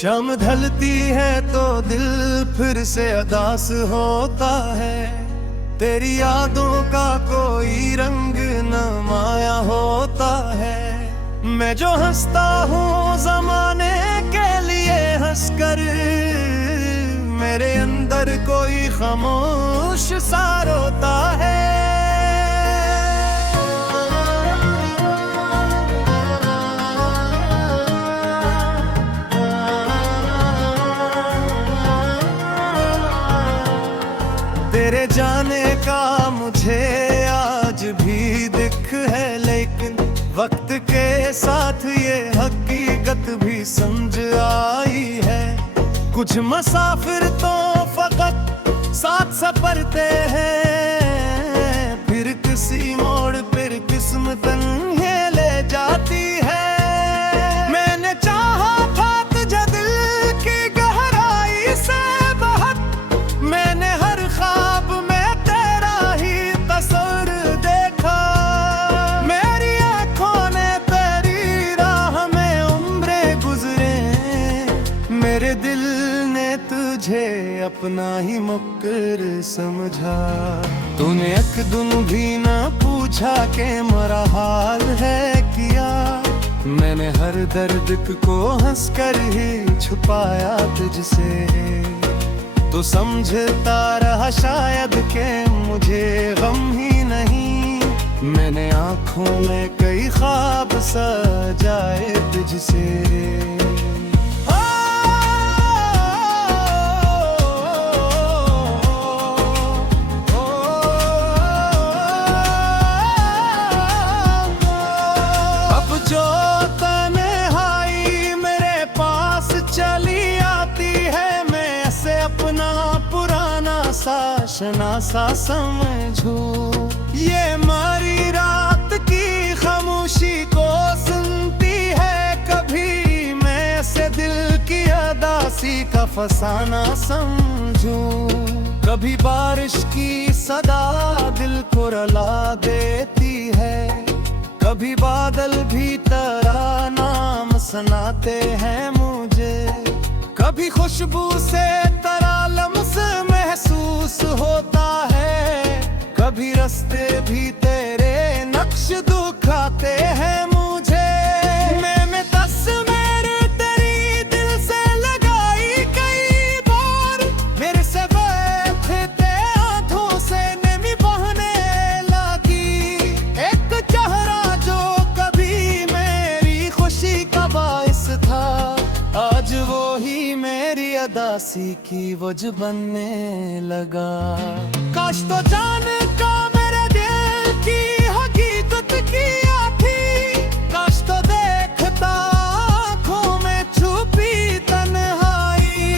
शाम ढलती है तो दिल फिर से अदास होता है। तेरी यादों का कोई रंग न माया होता है। मैं जो हंसता हूँ ज़माने के लिए हंसकर, मेरे अंदर कोई खामोश सा रोता है। तेरे जाने का मुझे आज भी दिख है, लेकिन वक्त के साथ ये हकीकत भी समझ आई है। कुछ मुसाफिर तो फकत साथ सफरते हैं, फिर किसी मोड़ पर किस्मत ये ले जाती है। मैंने चाहा था तुझे दिल की गहराई से बहुत, मैंने हर ख्वाब में तेरा ही तस्वीर देखा। मेरी आंखों ने तेरी राह में उम्रें गुजरे, मेरे दिल ने तुझे अपना ही मुक्कर समझा। तूने एक दिन भी ना पूछा कि मेरा हाल है किया, मैंने हर दर्द को हंसकर ही छुपाया तुझसे। तो समझता रहा शायद के मुझे गम ही नहीं, मैंने आंखों में कई ख्वाब सजाए तुझसे। अब जो तन्हाई मेरे पास चली आती है, मैं ऐसे अपना पुराना सा समझूं। ये मारी रात की खामोशी को सुनती है, कभी मैं ऐसे दिल की अदासी का फसाना समझूं। कभी बारिश की सदा दिल को रुला देती है, कभी बादल भी तेरा नाम सुनाते हैं मुझे। कभी खुशबू से तेरा लम्स महसूस होता है, कभी रास्ते भी तेरे नक्श दिखाते हैं मुझे। मैं तस्वीर तेरी दिल से लगाई कई बार, मेरे से बैठते आंखों से नमी बहने लगी। एक चेहरा जो कभी मेरी खुशी का बाइस था, आज वो ही मेरी अदासी की वजह बनने लगा। काश तो जान का मेरे दिल की हकीकत किया थी, काश तो देखता आँखों में छुपी तन्हाई।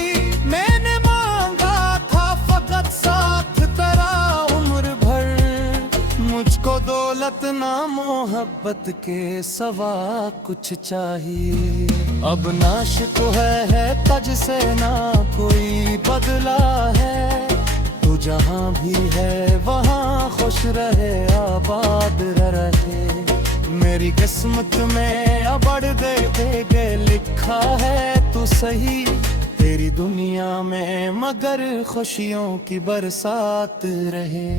मैंने मांगा था फकत साथ तेरा उम्र भर, मुझको दौलत ना मोहब्बत के सवा कुछ चाहिए। अब नाशिक है तज से ना कोई बदला है, तू जहाँ भी है वहाँ खुश रहे आबाद रहे। मेरी किस्मत में अबड़ गए लिखा है तू सही, तेरी दुनिया में मगर खुशियों की बरसात रहे।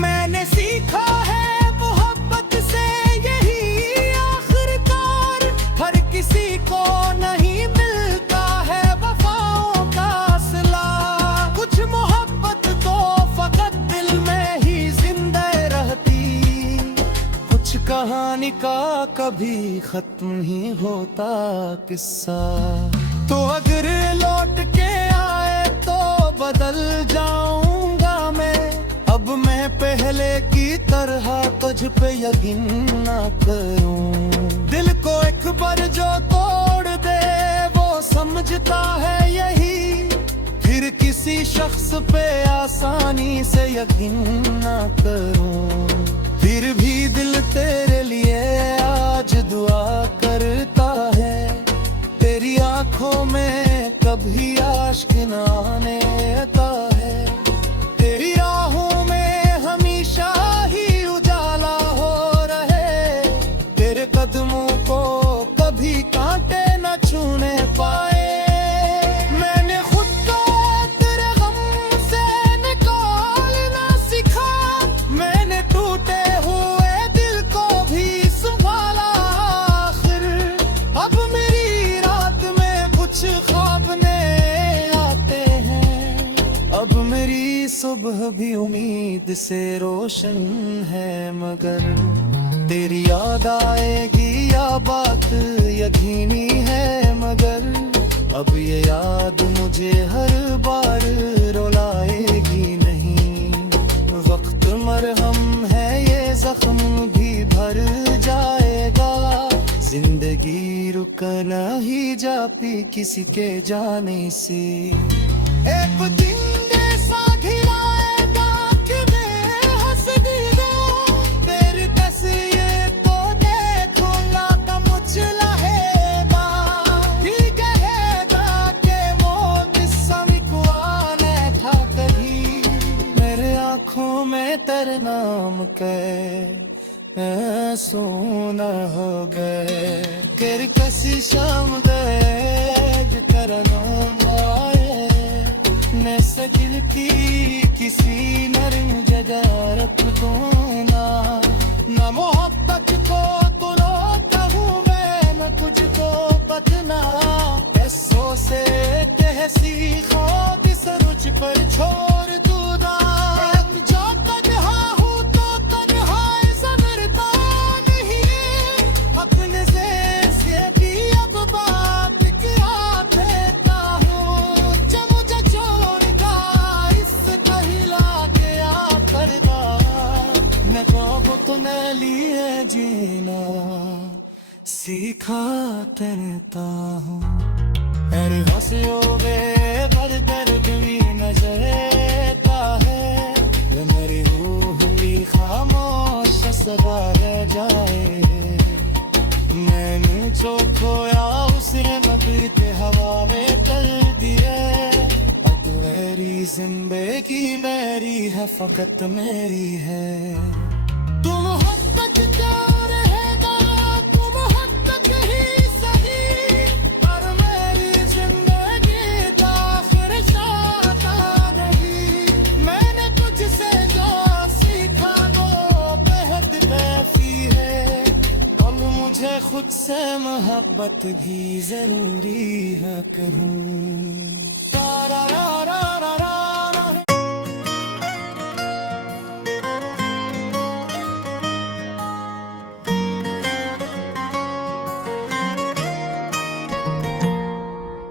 मैंने सीखा है मोहब्बत से यही आखिरकार, हर किसी को नहीं मिलता है वफाओं का सिला। कुछ मोहब्बत तो फकत दिल में ही जिंदा रहती, कुछ कहानी का कभी खत्म नहीं होता किस्सा। तो अगर लौट के आए तो बदल जाऊंगा मैं, अब मैं पहले की तरह तुझ पे यकीन ना करूं। दिल को एक बार जो तोड़ दे वो समझता है यही, फिर किसी शख्स पे आसानी से यकीन ना करूं। फिर भी दिल तेरे लिए आज दुआ करता है, तेरी आंखों में कभी आश्क न आने आता है। तेरी राहों में हमेशा ही उजाला हो रहे, तेरे कदमों को कभी कांटे न छूने पाए। मेरी सुबह भी उम्मीद से रोशन है, मगर तेरी याद आएगी या बात यकीनी है, मगर अब ये याद मुझे हर बार रुलाएगी नहीं। वक्त मरहम है, ये जख्म भी भर जाएगा, जिंदगी रुकना ही जाती किसी के जाने से। एक दिन ऐसा घिराएगा कि मैं हंस दिया, तेरी तस्वीर तो देखूंगा तो मुझे लहेगा, ही कहेगा कि मौत समय को आने था कभी। मेरे आँखों में तेरे नाम के सोना हो गए, तेरी कसी शाम गए तेरा नाम आए, मैं दिल की किसी नरम जगह रख दो ना मोहब्बत को तो रोता हूँ मैं तुझको बदना, ऐसों से कहसी खाक सरुच पर छोड़ दूंगा। जो तन्हा हूँ तो तन्हा संभरता नहीं, अपने से भी अब बात क्या देता हूँ। जब मुझे छोड़गा इस दहिला के आ करदा, मैं ख्वाब तो न लिए जीना सीखा करता हूँ। अरे हंसोगे पर दर्द भी नजर आता है, ये मेरी रूह भी खामोश सदा रह जाए। मैंने जो खोया उसने बदलते हवाले कर दिए, अब मेरी जिंदगी मेरी है, फकत मेरी है। तुम मोहब्बत क्या रहेगा, तुम मोहब्बत ही सही, पर मेरी जिंदगी का फिर चाहता नहीं। मैंने तुझसे जो सीखा वो बेहद कैफी है, अब मुझे खुद से मोहब्बत भी जरूरी है करूं। रा रा रा रा रा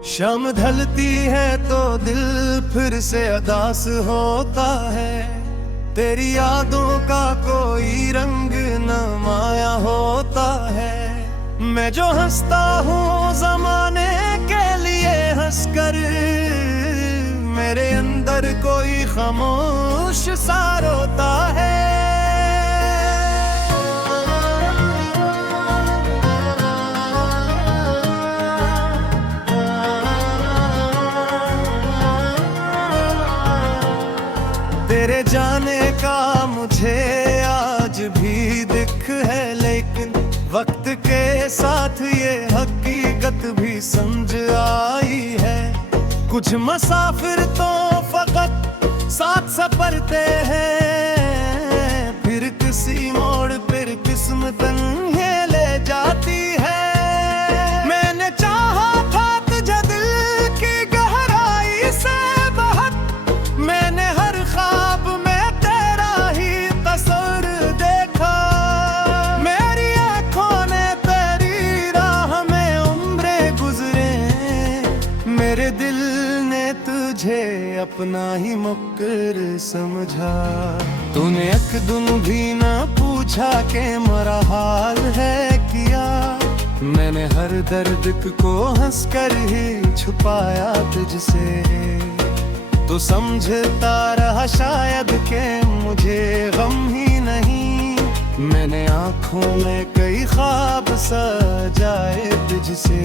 शाम ढलती है तो दिल फिर से अदास होता है, तेरी यादों का कोई रंग न माया होता है। मैं जो हंसता हूँ जमाने के लिए हंसकर, मेरे अंदर कोई खामोश सा रोता है। तेरे जाने का मुझे आज भी दिख है, लेकिन वक्त के साथ ये हकीकत भी समझ आई है। कुछ मुसाफिर तो फकत साथ सफरते हैं, फिर किसी मोड़ पर किस्मत ये ले जाती है। मैंने चाहा था तुझे दिल की गहराई से बहुत, मैंने हर ख्वाब में तेरा ही तस्वीर देखा। मेरी आंखों ने तेरी राह में उम्रें गुजरे, मेरे दिल ने तुझे अपना ही मुक्कर समझा। तूने एक दिन भी ना पूछा के मेरा हाल है किया, मैंने हर दर्द को हंसकर ही छुपाया तुझसे। तो समझता रहा शायद के मुझे गम ही नहीं, मैंने आंखों में कई ख्वाब सजाए तुझसे।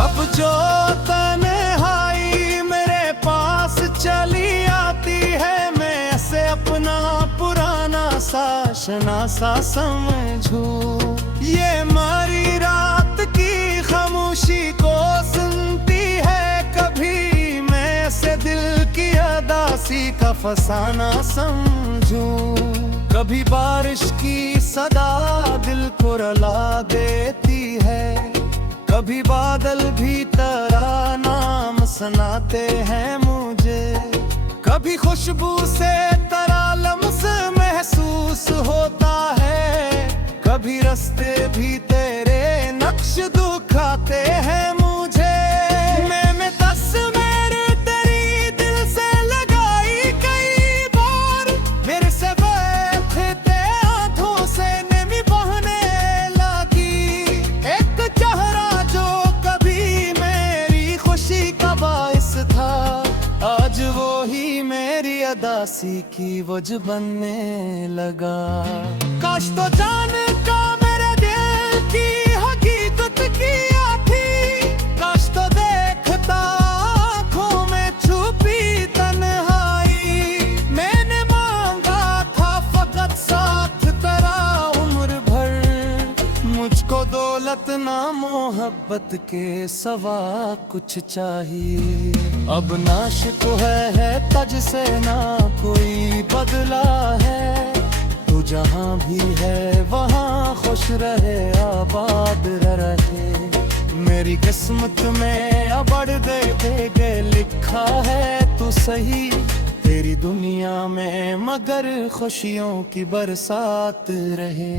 अब जो तन्हाई मेरे पास चली आती है, मैं ऐसे अपना पुराना सा समझू। ये मारी रात की खामोशी को सुनती है, कभी मैं से दिल की अदा किसी का फसाना समझूं। कभी बारिश की सदा दिल को रुला देती है, कभी बादल भी तेरा नाम सुनाते हैं मुझे। कभी खुशबू से तेरा लम्स महसूस होता है, कभी रास्ते भी तेरे नक्श दिखाते हैं मुझे। मैं तस्वीर तेरी दिल से लगाई कई बार, मेरे से बैठते आंखों से नमी बहने लगी। एक चेहरा जो कभी मेरी खुशी का बाइस था, आज वो ही मेरी अदासी की वजह बनने लगा। काश तो जान का मेरे दिल की हकीकत किया थी, काश तो देखता आँखों में छुपी तन्हाई। मैंने मांगा था फकत साथ तेरा उम्र भर, मुझको दौलत ना मोहब्बत के सवा कुछ चाहिए। अब ना शिकवा है तज से ना कोई बदला है, तू जहाँ भी है वहाँ खुश रहे आबाद रहे। मेरी किस्मत में अब दे लिखा है तू सही, तेरी दुनिया में मगर खुशियों की बरसात रहे।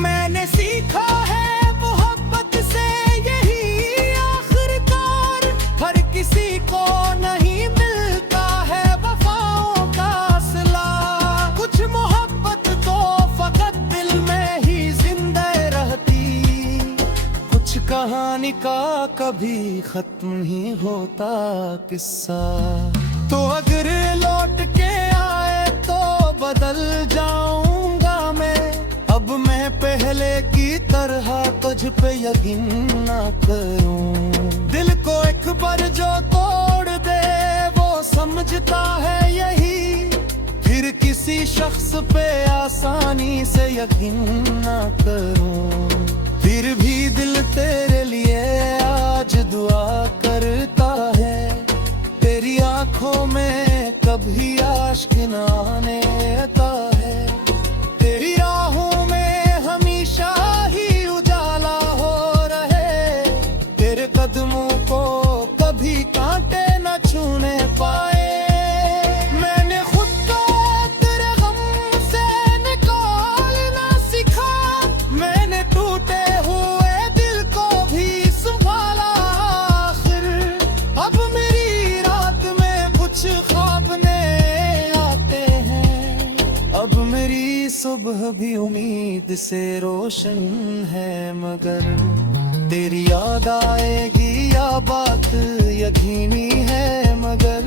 मैंने सीखा है मोहब्बत से यही आखिरकार, हर किसी को नहीं मिलता है वफाओं का सिला। कुछ मोहब्बत तो फकत दिल में ही जिंदा रहती, कुछ कहानी का कभी खत्म ही होता किस्सा। तो अगर लौट के आए तो बदल जाऊंगा मैं, अब मैं पहले की तरह तुझ पे यकीन ना करूं। दिल को एक बार जो तोड़ दे वो समझता है यही, फिर किसी शख्स पे आसानी से यकीन ना करूं। फिर भी दिल तेरे लिए आज दुआ करता है, तेरी आंखों में कभी आशिक न आने आता है। तेरी राहों में हमेशा ही उजाला हो रहे, तेरे कदमों को कभी कांटे न छूने पाए। मैंने खुद को तेरे गम से निकालना सीखा, मैंने टूटे हुए दिल को भी संभाला आखिर। अब मेरी रात में कुछ ख्वाब नए आते हैं, अब मेरी सुबह भी उम्मीद से रोशन है। मगर तेरी याद आएगी या बात यकीनी है, मगर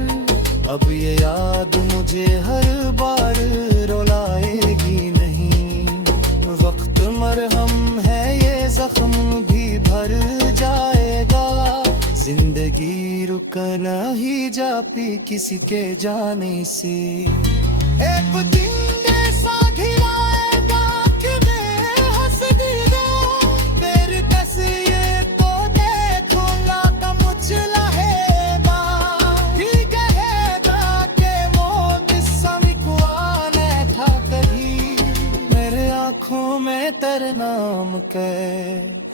अब ये याद मुझे हर बार रुलाएगी नहीं। वक्त मरहम है ये जख्म भी भर जाएगा, जिंदगी रुकना ही जाती किसी के जाने से। एक दिन जैसा घिराएगा कि मैं हंस दिया, तेरे कैसे ये तो देखूंगा का मुझ लहेगा। ही कहेगा कि मौत समय को आने था कभी, मेरे आँखों में तेरे नाम के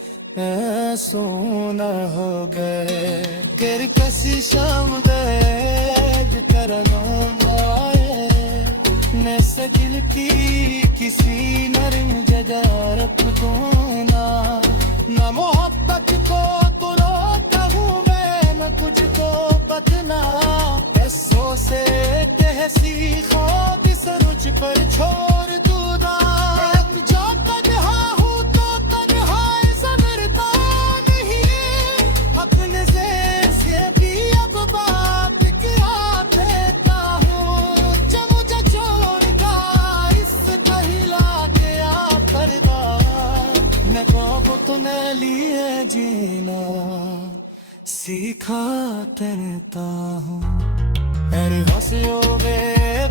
सोना हो गए। कर कसी शाम दे करना ने सगिल की किसी नरम जगह रख दो ना मोहब्बत को तो रोता हूँ मैं, न तुझको बतना बसों से तहसी ख्वाब इस रुच पर छोड़ दूंगा। जो तन्हा हूँ तो तन्हाई समझता नहीं, अपने से भी अब बात क्या देता हूँ। जब मुझे छोड़गा इस कहला के आकरदा, मैं को तूने लिए जीना सीखा करता हूँ। अरे हंसोगे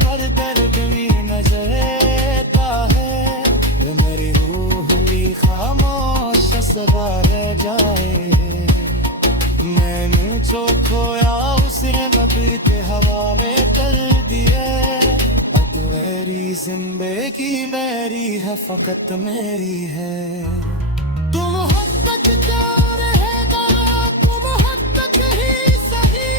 पर दर्द भी नजर आता है, ये मेरी रूह भी खामोश सदा रह जाए। मैंने जो खोया उसने नबी के हवाले कर दिया। मेरी है फकत मेरी है। तुम हद तक क्या रहेगा, तुम हद तक ही सही,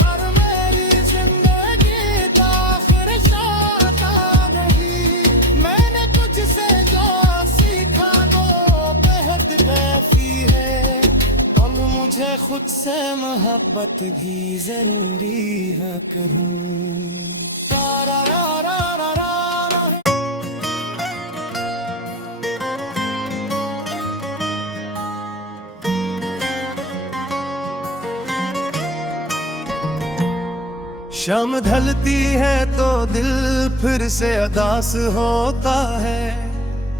पर मेरी जिंदगी का आखिर शाता नहीं। मैंने तुझसे जो सीखा वो बेहद कैफी है, अब मुझे खुद से मोहब्बत भी जरूरी है कहूँ। शाम ढलती है तो दिल फिर से उदास होता है,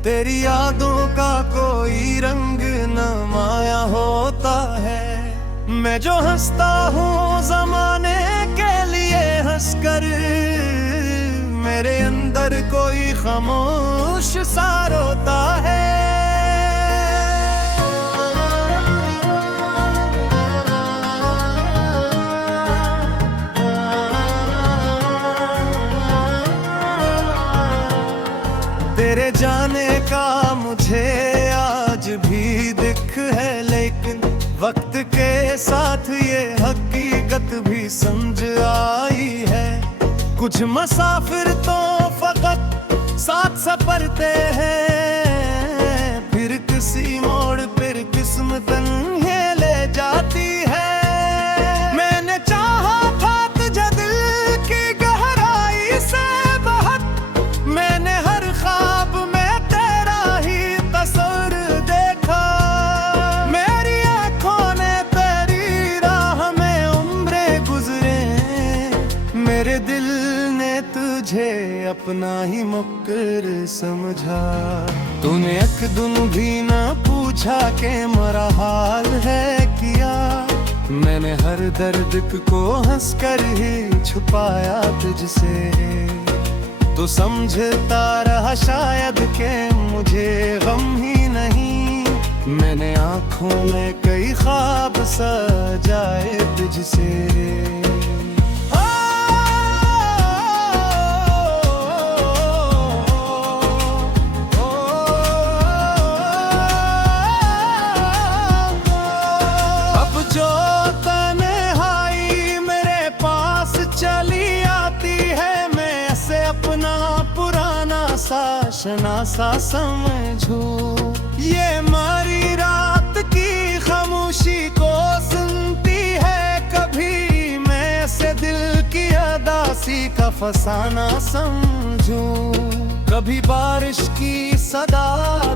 तेरी यादों का कोई रंग न माया होता है। मैं जो हंसता हूँ जमाने के लिए हंसकर, मेरे अंदर कोई खामोश सा रोता है। तेरे जाने का मुझे आज भी दिख है, लेकिन वक्त के साथ ये हकीकत भी समझ आई है। कुछ मुसाफिर तो फकत साथ सफरते हैं, फिर किसी मोड़ पर किस्मत ये ले जाती है। मैंने चाहा था तुझे दिल की गहराई से बहुत, मैंने हर ख्वाब में तेरा ही तस्वीर देखा। मेरी आंखों ने तेरी राह में उम्रें गुजरे, मेरे दिल ने तुझे अपना ही मुक्कर समझा। तूने एक दिन भी ना पूछा कि मेरा हाल है क्या, मैंने हर दर्द को हंसकर ही छुपाया तुझसे। तो समझता रहा शायद के मुझे गम ही नहीं, मैंने आंखों में कई ख्वाब सजाए तुझसे। अब जो तन्हाई मेरे पास चली आती है, मैं ऐसे अपना पुराना साशना सा समझूं। ये मारी रात की खामोशी को सुनती है, कभी मैं ऐसे दिल की अदासी का फसाना समझूं। कभी बारिश की सदा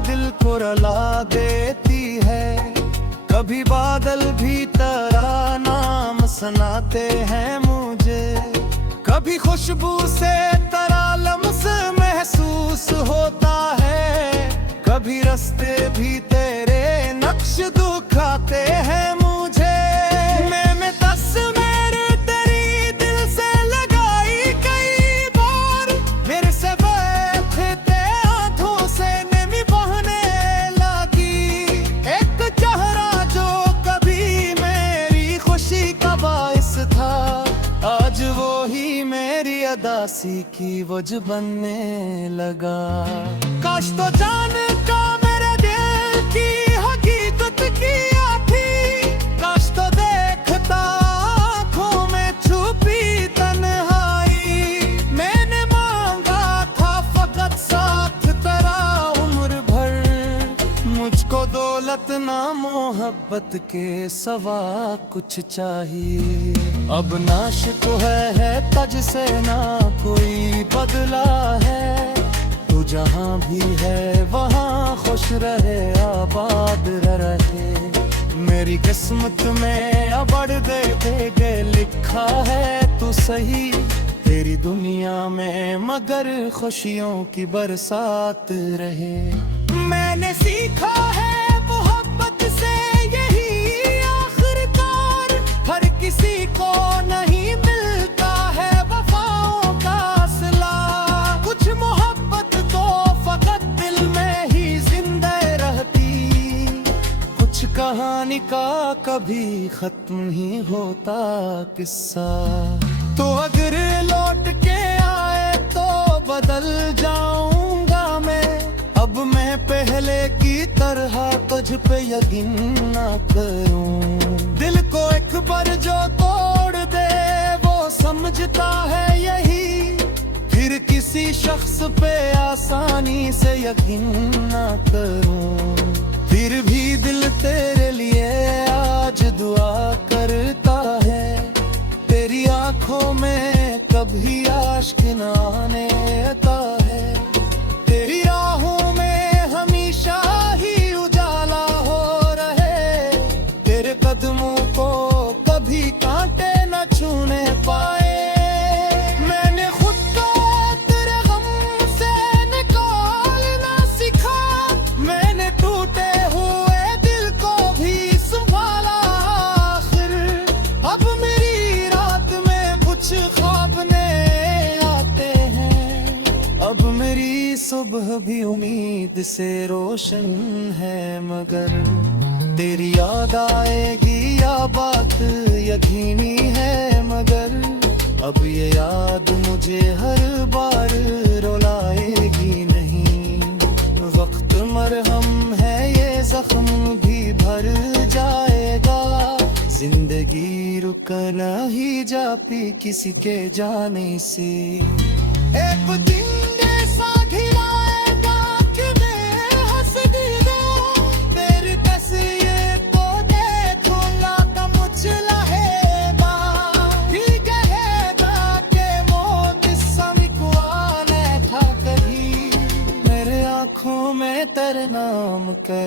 दिल को रुला देती है, कभी बादल भी तेरा नाम सुनाते हैं मुझे। कभी खुशबू से तेरा लम्स महसूस होता है, कभी रास्ते भी तेरे नक्श दिखाते हैं मुझे। मैं तस्वीर तेरी दिल से लगाई कई बार, मेरे से बैठते आंखों से नमी बहने लगी। एक चेहरा जो कभी मेरी खुशी का बाइस था, आज वो ही मेरी अदासी की वजह बनने लगा। काश तो जानता मेरे दिल की हकीकत क्या थी, काश तो देखता आँखों में छुपी तन्हाई। मैंने मांगा था फकत साथ तेरा उम्र भर, मुझको दौलत ना मोहब्बत के सवा कुछ चाहिए। अब नाशिक है तज से ना कोई बदला है, तू जहाँ भी है वहाँ खुश रहे आबाद रहे। मेरी किस्मत में अब दे लिखा है तू सही, तेरी दुनिया में मगर खुशियों की बरसात रहे। मैंने सीखा है मोहब्बत से यही आखिरकार, हर किसी को नहीं मिलता है वफाओं का सिला। कुछ मोहब्बत तो फकत दिल में ही जिंदा रहती, कुछ कहानी का कभी खत्म नहीं होता किस्सा। तो अगर लौट के आए तो बदल जाऊंगा, पे यकीन ना करूं। दिल को एक बार जो तोड़ दे वो समझता है यही, फिर किसी शख्स पे आसानी से यकीन ना करूं। फिर भी दिल तेरे लिए आज दुआ करता है, तेरी आंखों में कभी आशिक न आने आता है। तेरी राहों में हमेशा ही उजाला हो रहे, तेरे कदमों को कभी कांटे न छूने पाए। मैंने खुद को तेरे गम से निकालना सीखा, मैंने टूटे हुए दिल को भी संभाला आखिर। अब मेरी रात में कुछ ख्वाब नए आते हैं, अब मेरी सुबह भी उम्मीद से रोशन है। मगर तेरी याद आएगी या बात यकीनी है, मगर अब ये याद मुझे हर बार रुलाएगी नहीं। वक्त मरहम है ये जख्म भी भर जाएगा, जिंदगी रुकना ही जापी किसी के जाने से। एक दिन जैसा घिराएगा कि बेहस दीदा, तेरी तस्वीर को देखूंगा तो मुझे लहेगा। ठीक कहेगा कि मौत समी को आने था कभी, मेरे आँखों में तेरे नाम के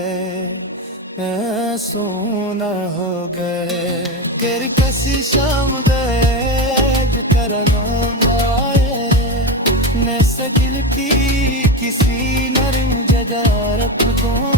सोना हो गए। तेरी कसी शाम गए करना आए, न सगिल की किसी नरम जगह रख दूं।